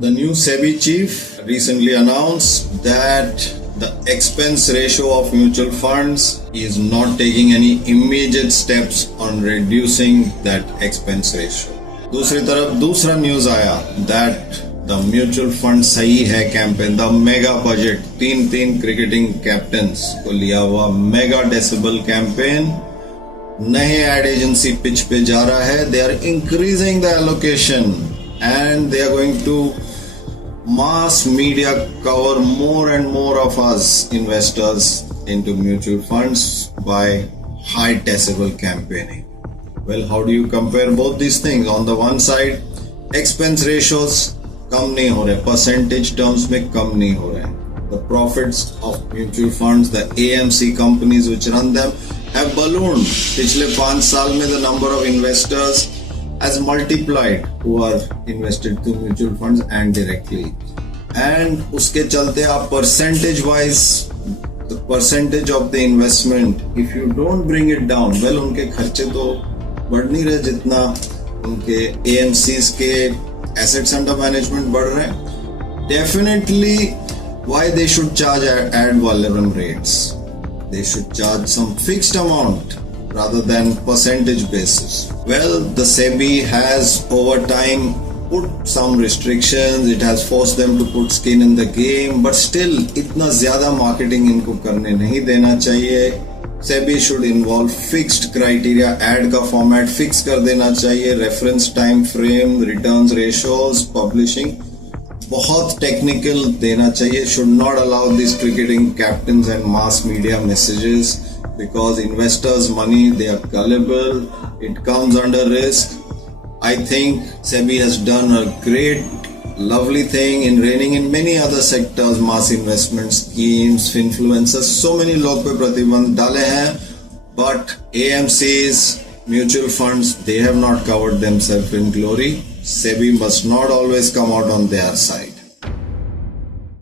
The new SEBI chief recently announced that the expense ratio of mutual funds is not taking any immediate steps on reducing that expense ratio. दूसरी तरफ दूसरा news आया that the mutual fund सही है campaign, the mega budget, तीन cricketing captains को लिया हुआ मेगा डेसिबल कैंपेन नए एड एजेंसी पिच पे जा रहा है. They are increasing the allocation and they are going to mass media cover more and more of us investors into mutual funds by high decibel campaigning. Well, how do you compare both these things? On the one side, expense ratios कम नहीं हो रहे, percentage terms में कम नहीं हो रहे. The profits of mutual funds, the AMC companies which run them have ballooned. पिछले 5 साल में the number of investors has multiplied who are invested to mutual funds and directly. And उसके चलते आप percentage wise, the percentage of the investment, if you don't bring it down, well उनके खर्चे तो बढ़ नहीं रहे जितना उनके AMCs के assets under management बढ़ रहे हैं. Definitely why they should charge ad valorem rates. They should charge some fixed amount rather than percentage basis. Well, the SEBI has over time put some restrictions. It has forced them to put skin in the game, but still इतना ज़्यादा marketing इनको करने नहीं देना चाहिए. SEBI should involve fixed criteria, ad का format fix कर देना चाहिए, reference time frame, returns ratios, publishing बहुत technical देना चाहिए. Should not allow these cricketing captains and mass media messages. Because investors' money, they are gullible, it comes under risk. I think SEBI has done a great, lovely thing in reining in many other sectors, mass investment schemes, influencers, so many लोग पे प्रतिबंध डाले हैं. But AMCs, mutual funds, they have not covered themselves in glory. SEBI must not always come out on their side.